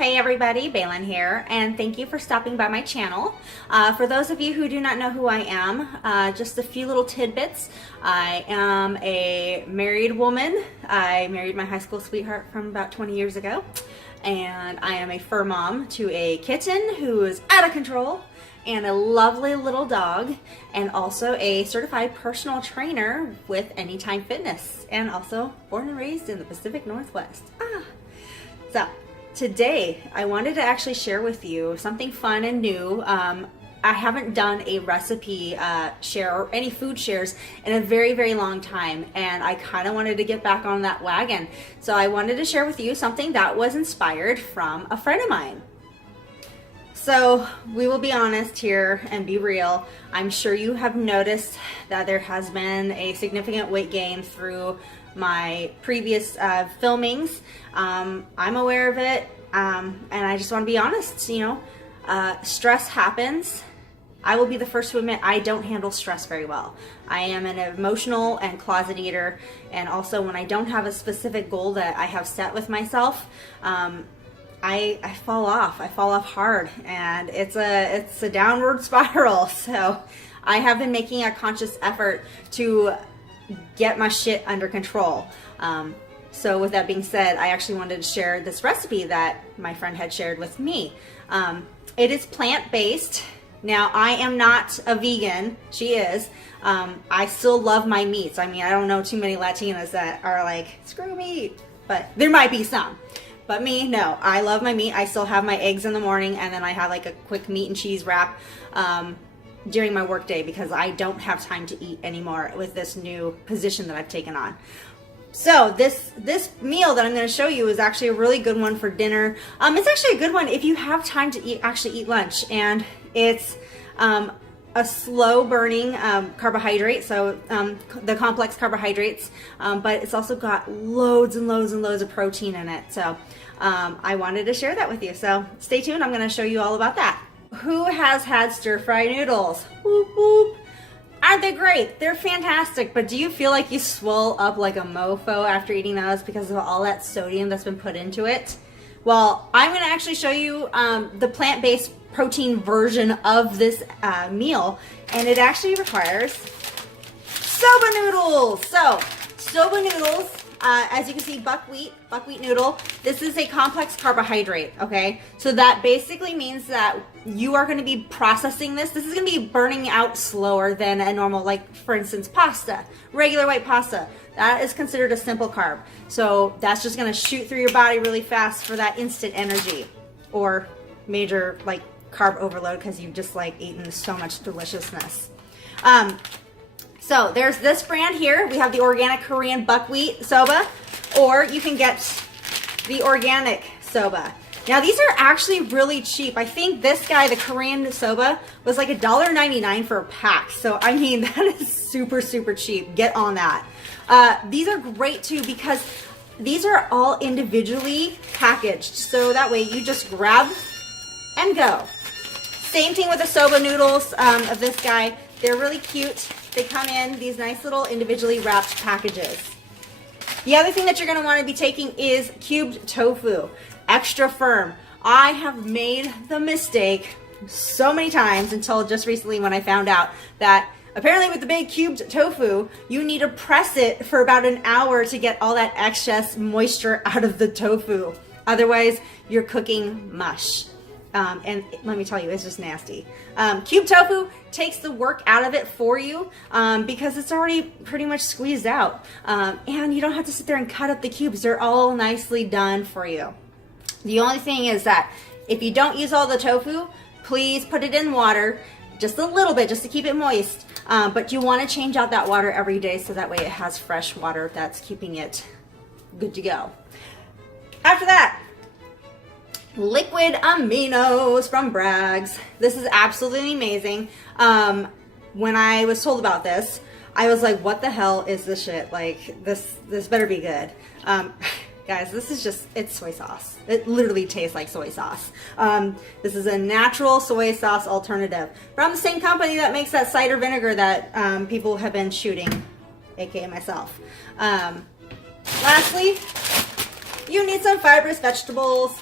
Hey everybody, Bailyn here, and thank you for stopping by my channel. For those of you who do not know who I am, just a few little tidbits. I am a married woman. I married my high school sweetheart from about 20 years ago, and I am a fur mom to a kitten who is out of control, and a lovely little dog, and also a certified personal trainer with Anytime Fitness, and also born and raised in the Pacific Northwest. So today I wanted to actually share with you something fun and new. I haven't done a recipe share or any food shares in a very long time, and I kind of wanted to get back on that wagon. So I wanted to share with you something that was inspired from a friend of mine. So we will be honest here and be real. I'm sure you have noticed that there has been a significant weight gain through my previous filmings. I'm aware of it, and I just want to be honest. Stress happens. I will be the first to admit I don't handle stress very well. I am an emotional and closet eater, and also when I don't have a specific goal that I have set with myself, I fall off. I fall off hard, and it's a downward spiral. So I have been making a conscious effort to get my shit under control. So with that being said, I actually wanted to share this recipe that my friend had shared with me. It is plant-based. Now, I am not a vegan. She is. I still love my meats. I mean, I don't know too many Latinas that are like, screw meat, but there might be some. But me, no. I love my meat. I still have my eggs in the morning, and then I have like a quick meat and cheese wrap during my work day because I don't have time to eat anymore with this new position that I've taken on. So this meal that I'm going to show you is actually a really good one for dinner. It's actually a good one if you have time to actually eat lunch, and it's a slow burning carbohydrate, so the complex carbohydrates, but it's also got loads and loads and loads of protein in it. So I wanted to share that with you. So stay tuned. I'm going to show you all about that. Who has had stir-fry noodles? Boop, boop. Aren't they great? They're fantastic, but do you feel like you swell up like a mofo after eating those because of all that sodium that's been put into it? Well, I'm going to actually show you the plant-based protein version of this meal, and it actually requires soba noodles. So, soba noodles, as you can see, buckwheat noodle. This is a complex carbohydrate, okay? So that basically means that you are going to be processing this. This is going to be burning out slower than a normal, like for instance, pasta, regular white pasta. That is considered a simple carb. So that's just going to shoot through your body really fast for that instant energy, or major like carb overload because you've just like eaten so much deliciousness. So there's this brand here. We have the organic Korean buckwheat soba, or you can get the organic soba. Now these are actually really cheap. I think this guy, the Korean soba, was like $1.99 for a pack. So I mean, that is super cheap. Get on that. These are great too because these are all individually packaged. So that way you just grab and go. Same thing with the soba noodles of this guy. They're really cute. They come in these nice little individually wrapped packages. The other thing that you're going to want to be taking is cubed tofu. Extra firm. I have made the mistake so many times until just recently when I found out that apparently with the big cubed tofu, you need to press it for about an hour to get all that excess moisture out of the tofu. Otherwise, you're cooking mush. And let me tell you, it's just nasty. Cube tofu takes the work out of it for you because it's already pretty much squeezed out. And you don't have to sit there and cut up the cubes. They're all nicely done for you. The only thing is that if you don't use all the tofu, please put it in water, just a little bit, just to keep it moist. But you want to change out that water every day so that way it has fresh water that's keeping it good to go. After that, liquid aminos from Bragg's. This is absolutely amazing. When I was told about this, I was like, what the hell is this shit? Like, this better be good. Guys, this is just, it's soy sauce. It literally tastes like soy sauce. This is a natural soy sauce alternative from the same company that makes that cider vinegar that people have been shooting, aka myself. Lastly, you need some fibrous vegetables.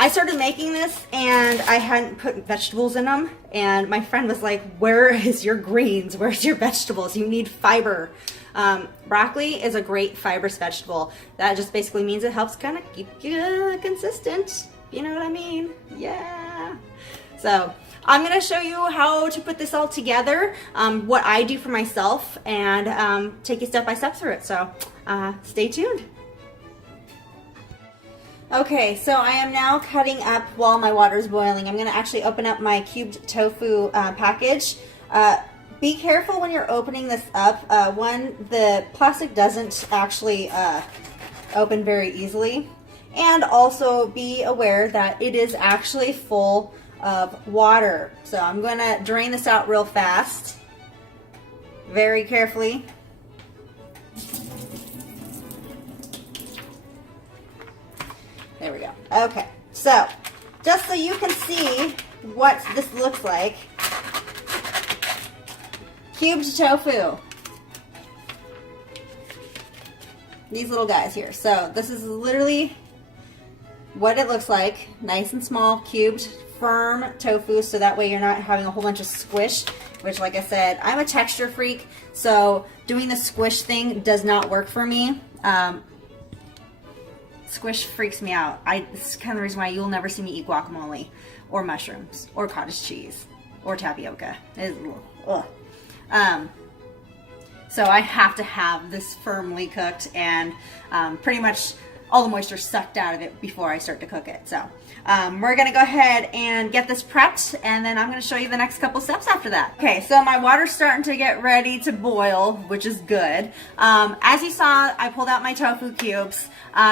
I started making this and I hadn't put vegetables in them, and my friend was like, where is your greens? Where's your vegetables? You need fiber. Broccoli is a great fibrous vegetable. That just basically means it helps kind of keep you consistent. You know what I mean? Yeah. So I'm going to show you how to put this all together, what I do for myself, and take you step by step through it. So stay tuned. Okay, so I am now cutting up while my water is boiling. I'm going to actually open up my cubed tofu package. Be careful when you're opening this up. One, the plastic doesn't actually open very easily. And also be aware that it is actually full of water. So I'm going to drain this out real fast, very carefully. There we go. Okay, so just so you can see what this looks like, cubed tofu. These little guys here. So this is literally what it looks like. Nice and small, cubed, firm tofu, so that way you're not having a whole bunch of squish, which, like I said, I'm a texture freak, so doing the squish thing does not work for me. Squish freaks me out. This is kind of the reason why you'll never see me eat guacamole or mushrooms or cottage cheese or tapioca. Ugh. So I have to have this firmly cooked and pretty much all the moisture sucked out of it before I start to cook it. So we're gonna go ahead and get this prepped, and then I'm gonna show you the next couple steps after that. Okay, so my water's starting to get ready to boil, which is good. As you saw, I pulled out my tofu cubes.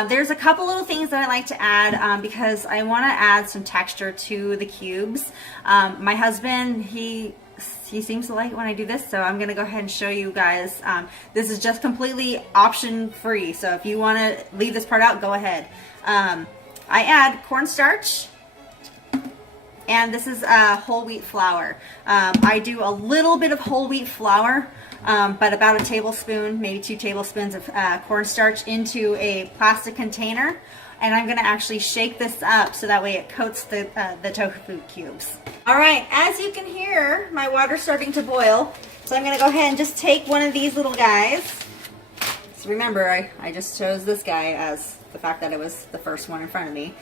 There's a couple little things that I like to add because I want to add some texture to the cubes. My husband, he seems to like it when I do this, so I'm going to go ahead and show you guys. This is just completely option free, so if you want to leave this part out, go ahead. I add cornstarch, and this is whole wheat flour. I do a little bit of whole wheat flour, but about a tablespoon, maybe 2 tablespoons of cornstarch into a plastic container, and I'm going to actually shake this up so that way it coats the tofu cubes. All right, as you can hear, my water's starting to boil, so I'm going to go ahead and just take one of these little guys. So remember, I just chose this guy as the fact that it was the first one in front of me.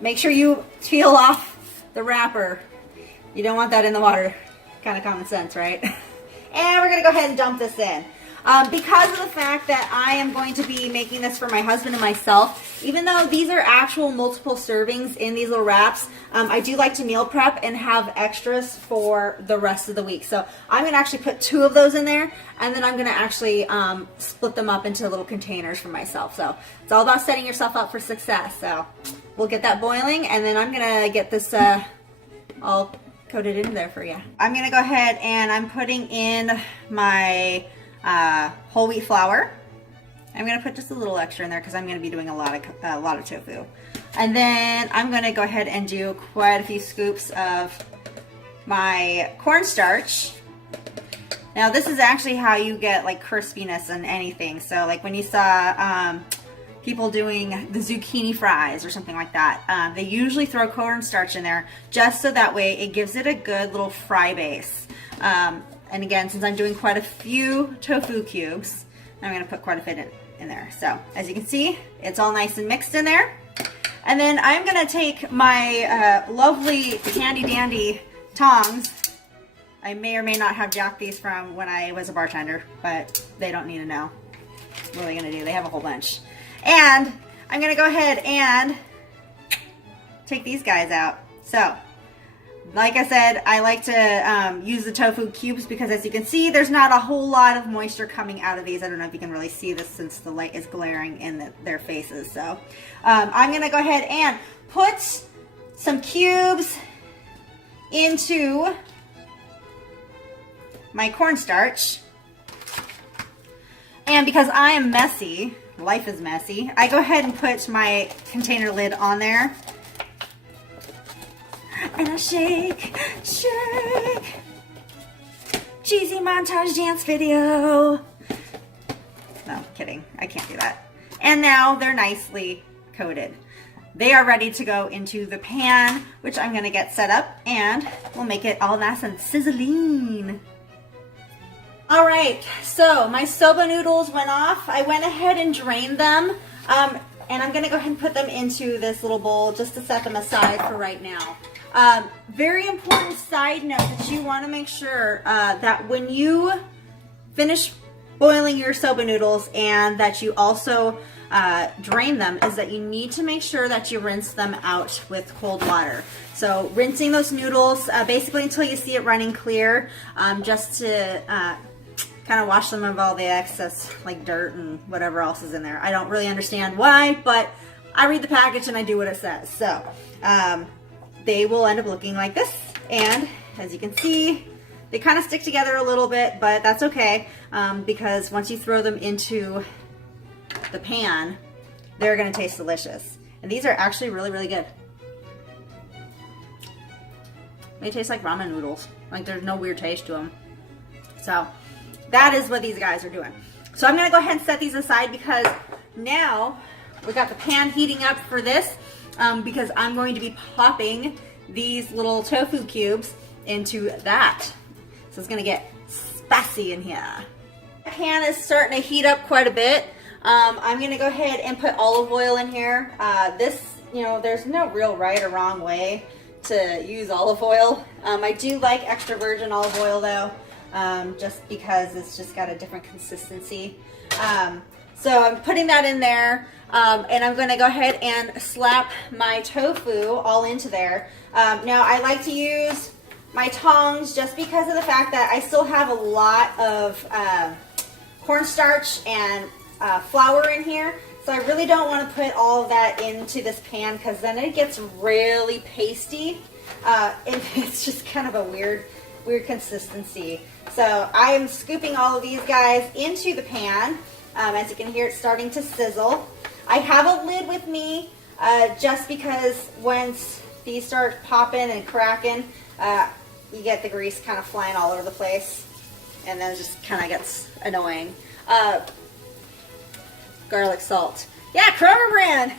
Make sure you peel off the wrapper. You don't want that in the water. Kind of common sense, right? And we're going to go ahead and dump this in. Because of the fact that I am going to be making this for my husband and myself, even though these are actual multiple servings in these little wraps, I do like to meal prep and have extras for the rest of the week. So I'm going to actually put 2 of those in there, and then I'm going to actually split them up into little containers for myself. So it's all about setting yourself up for success. So we'll get that boiling, and then I'm going to get this all coated in there for you. I'm going to go ahead and I'm putting in my whole wheat flour. I'm going to put just a little extra in there because I'm going to be doing a lot of tofu. And then I'm going to go ahead and do quite a few scoops of my cornstarch. Now this is actually how you get like crispiness in anything. So like when you saw people doing the zucchini fries or something like that, they usually throw cornstarch in there just so that way it gives it a good little fry base. And again, since I'm doing quite a few tofu cubes, I'm going to put quite a bit in there. So as you can see, it's all nice and mixed in there. And then I'm going to take my lovely handy dandy tongs. I may or may not have jacked these from when I was a bartender, but they don't need to know. What are they going to do? They have a whole bunch. And I'm going to go ahead and take these guys out. So like I said, I like to use the tofu cubes because as you can see, there's not a whole lot of moisture coming out of these. I don't know if you can really see this since the light is glaring in their faces. So I'm going to go ahead and put some cubes into my cornstarch. And because I am messy, life is messy, I go ahead and put my container lid on there. And I shake, shake. Cheesy montage dance video. No, kidding. I can't do that. And now they're nicely coated. they are ready to go into the pan, which I'm gonna get set up, and we'll make it all nice and sizzling. All right, so my soba noodles went off. I went ahead and drained them, and I'm gonna go ahead and put them into this little bowl just to set them aside for right now. Very important side note that you wanna make sure that when you finish boiling your soba noodles and that you also drain them is that you need to make sure that you rinse them out with cold water. So rinsing those noodles basically until you see it running clear, just to kind of wash them of all the excess like dirt and whatever else is in there. I don't really understand why, but I read the package and I do what it says. So they will end up looking like this, and as you can see, they kind of stick together a little bit, but that's okay, because once you throw them into the pan, they're gonna taste delicious. And these are actually really, really good. They taste like ramen noodles. Like there's no weird taste to them. So that is what these guys are doing. So I'm gonna go ahead and set these aside because now we got the pan heating up for this, because I'm going to be popping these little tofu cubes into that. So it's gonna get spicy in here. The pan is starting to heat up quite a bit. I'm gonna go ahead and put olive oil in here. There's no real right or wrong way to use olive oil. I do like extra virgin olive oil though, just because it's just got a different consistency. So I'm putting that in there, and I'm gonna go ahead and slap my tofu all into there. Now I like to use my tongs just because of the fact that I still have a lot of cornstarch and flour in here. So I really don't want to put all of that into this pan because then it gets really pasty. And it's just kind of a weird consistency. So I'm scooping all of these guys into the pan. As you can hear, it's starting to sizzle. I have a lid with me just because once these start popping and cracking, you get the grease kind of flying all over the place, and then it just kind of gets annoying. Garlic salt. Yeah, Kroger brand.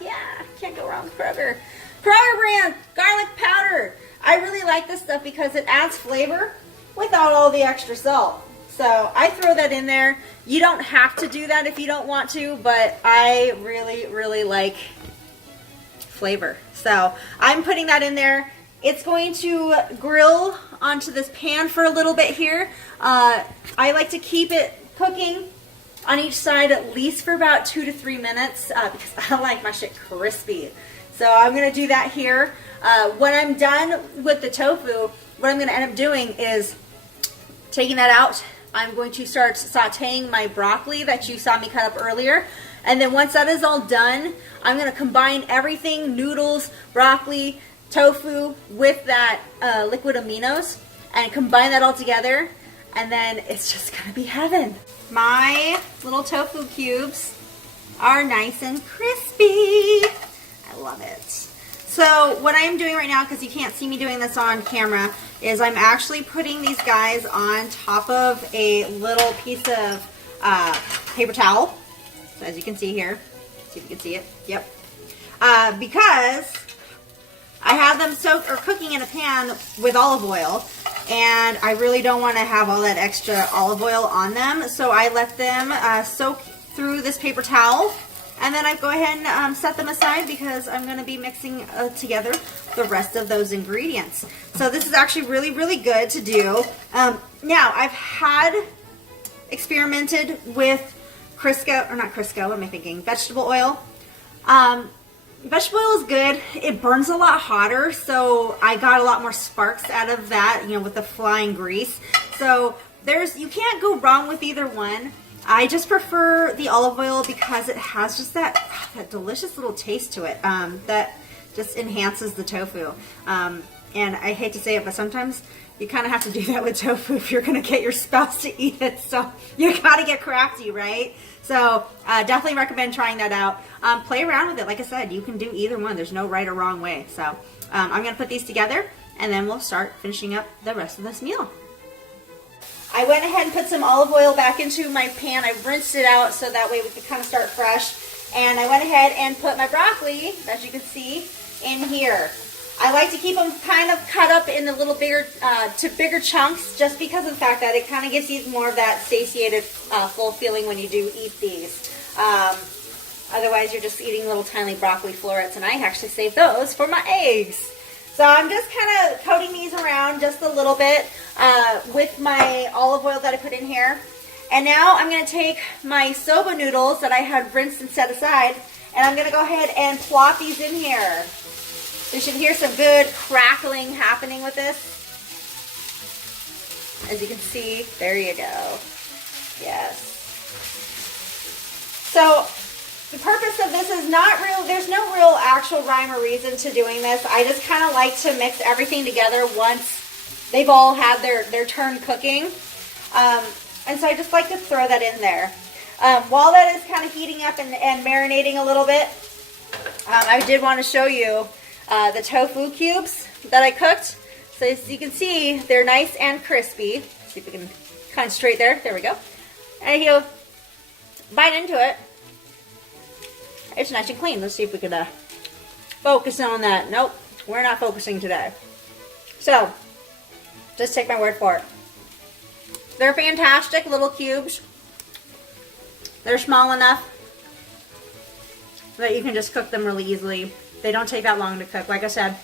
Yeah, can't go wrong with Kroger. Kroger brand garlic powder. I really like this stuff because it adds flavor without all the extra salt. So I throw that in there. You don't have to do that if you don't want to, but I really, really like flavor. So I'm putting that in there. It's going to grill onto this pan for a little bit here. I like to keep it cooking on each side at least for about 2 to 3 minutes because I like my shit crispy. So I'm going to do that here. When I'm done with the tofu, what I'm going to end up doing is taking that out. I'm going to start sauteing my broccoli that you saw me cut up earlier. And then once that is all done, I'm going to combine everything, noodles, broccoli, tofu, with that liquid aminos and combine that all together. And then it's just going to be heaven. My little tofu cubes are nice and crispy. I love it. So what I'm doing right now, because you can't see me doing this on camera, is I'm actually putting these guys on top of a little piece of paper towel. So as you can see here, see if you can see it. Yep. Because I have them soaked or cooking in a pan with olive oil, and I really don't want to have all that extra olive oil on them. So I let them soak through this paper towel, and then I go ahead and set them aside because I'm going to be mixing together the rest of those ingredients. So this is actually really, really good to do. Now, I've had experimented with Crisco, or not Crisco, what am I thinking? Vegetable oil. Vegetable oil is good. It burns a lot hotter, so I got a lot more sparks out of that, with the flying grease. So you can't go wrong with either one. I just prefer the olive oil because it has just that delicious little taste to it that just enhances the tofu. And I hate to say it, but sometimes you kind of have to do that with tofu if you're going to get your spouse to eat it. So you got to get crafty, right? So definitely recommend trying that out. Play around with it. Like I said, you can do either one. There's no right or wrong way. So I'm going to put these together, and then we'll start finishing up the rest of this meal. I went ahead and put some olive oil back into my pan. I rinsed it out so that way we could kind of start fresh. And I went ahead and put my broccoli, as you can see, in here. I like to keep them kind of cut up in the little bigger chunks, just because of the fact that it kind of gives you more of that satiated, full feeling when you do eat these. Otherwise, you're just eating little tiny broccoli florets, and I actually save those for my eggs. So I'm just kind of coating these around just a little bit with my olive oil that I put in here. And now I'm going to take my soba noodles that I had rinsed and set aside, and I'm going to go ahead and plop these in here. You should hear some good crackling happening with this. As you can see, there you go. Yes. So the purpose of this is not real, there's no real actual rhyme or reason to doing this. I just kind of like to mix everything together once they've all had their turn cooking. And so I just like to throw that in there. While that is kind of heating up and marinating a little bit, I did want to show you the tofu cubes that I cooked. So as you can see, they're nice and crispy. See if we can concentrate there. There we go. And if you bite into it, it's nice and clean. Let's see if we can focus on that. Nope, we're not focusing today. So, just take my word for it. They're fantastic little cubes. They're small enough that you can just cook them really easily. They don't take that long to cook. Like I said,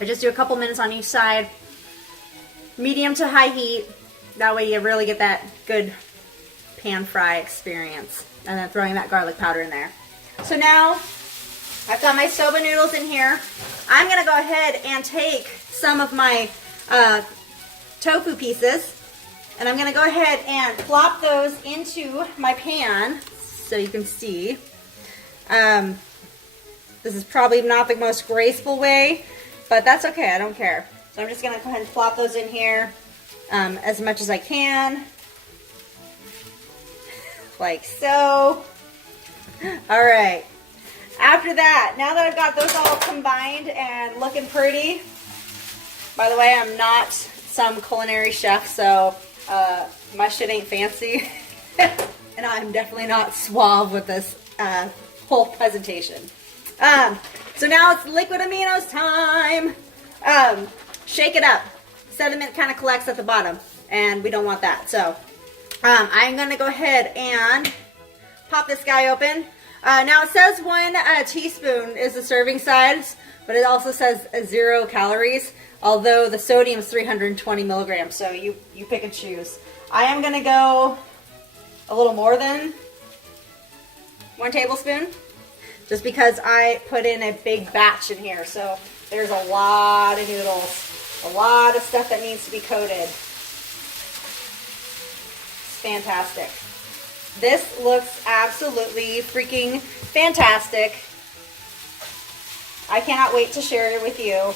I just do a couple minutes on each side, medium to high heat. That way you really get that good pan fry experience. And then throwing that garlic powder in there. So now I've got my soba noodles in here. I'm going to go ahead and take some of my tofu pieces, and I'm going to go ahead and plop those into my pan so you can see. This is probably not the most graceful way, but that's okay. I don't care. So I'm just going to go ahead and plop those in here as much as I can. Like so. All right. After that, now that I've got those all combined and looking pretty, by the way, I'm not some culinary chef, so my shit ain't fancy. And I'm definitely not suave with this whole presentation. So now it's liquid aminos time. Shake it up. Sediment kind of collects at the bottom, and we don't want that. So I'm going to go ahead and pop this guy open. Now it says 1 teaspoon is the serving size, but it also says 0 calories, although the sodium is 320 milligrams, so you pick and choose. I am going to go a little more than 1 tablespoon, just because I put in a big batch in here, so there's a lot of noodles, a lot of stuff that needs to be coated. It's fantastic. This looks absolutely freaking fantastic. I cannot wait to share it with you,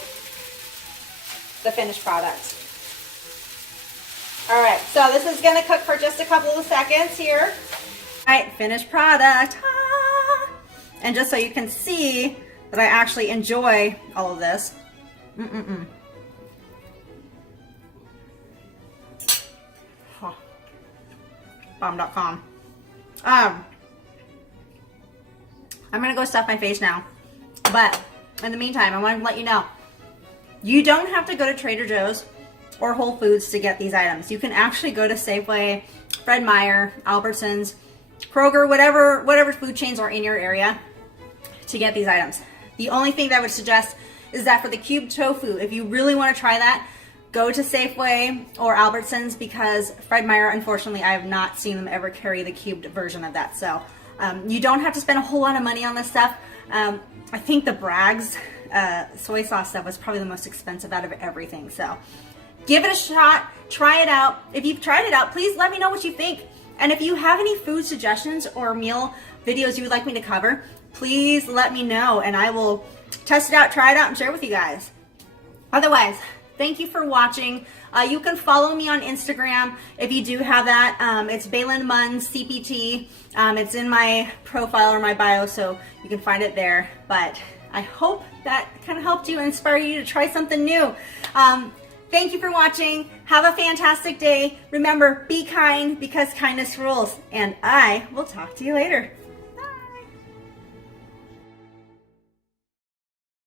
the finished product. All right, so this is gonna cook for just a couple of seconds here. All right, finished product. Ah! And just so you can see that I actually enjoy all of this. Oh. Bomb.com. I'm gonna go stuff my face now, but in the meantime, I want to let you know, you don't have to go to Trader Joe's or Whole Foods to get these items. You can actually go to Safeway, Fred Meyer, Albertsons, Kroger, whatever food chains are in your area to get these items. The only thing that I would suggest is that for the cubed tofu, if you really want to try that, go to Safeway or Albertsons, because Fred Meyer, unfortunately, I have not seen them ever carry the cubed version of that. So you don't have to spend a whole lot of money on this stuff. I think the Bragg's soy sauce stuff was probably the most expensive out of everything. So give it a shot, try it out. If you've tried it out, please let me know what you think. And if you have any food suggestions or meal videos you would like me to cover, please let me know and I will test it out, try it out, and share it with you guys. Otherwise, thank you for watching. You can follow me on Instagram if you do have that. It's Baylin Munns CPT. It's in my profile or my bio, so you can find it there. But I hope that kind of helped you and inspire you to try something new. Thank you for watching. Have a fantastic day. Remember, be kind because kindness rules. And I will talk to you later.